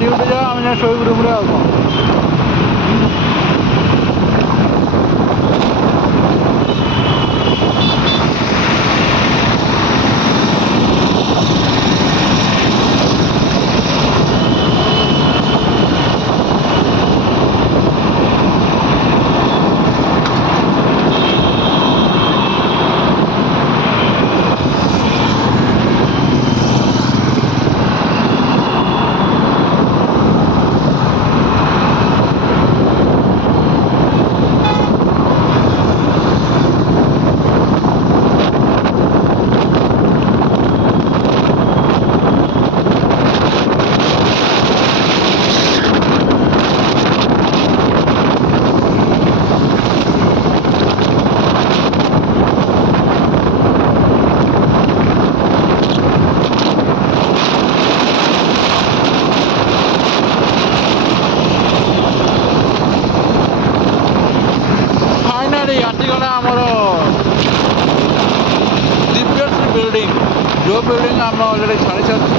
ଡ୍ୟୁଟି ଯାଅ, ଆମେ ଯାଇ ଶୋଇବୁ ରୁମ୍ରେ ଆଉ କ'ଣ। ଆସିଗଲା ଆମର ଦିବ୍ୟଶ୍ରୀ ବିଲ୍ଡିଂ, ଯେଉଁ ବିଲ୍ଡିଂ ଆମେ ଅଲରେଡ଼ି ଛାଡ଼ି ସାରିଛୁ।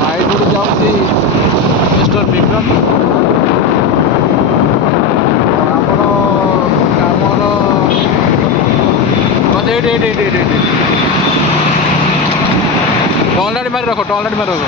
ସାଇଡ଼ରୁ ଯାଉଛି ମିଷ୍ଟର ବିକ୍ରମ। ଆମର କାମର ଏଇଠି ଟର୍ଣ୍ଣ ଲାଇଟ୍ ମାରି ରଖ, ଟର୍ଣ୍ଣ ଲାଇଟ୍ ମାରି ରଖ।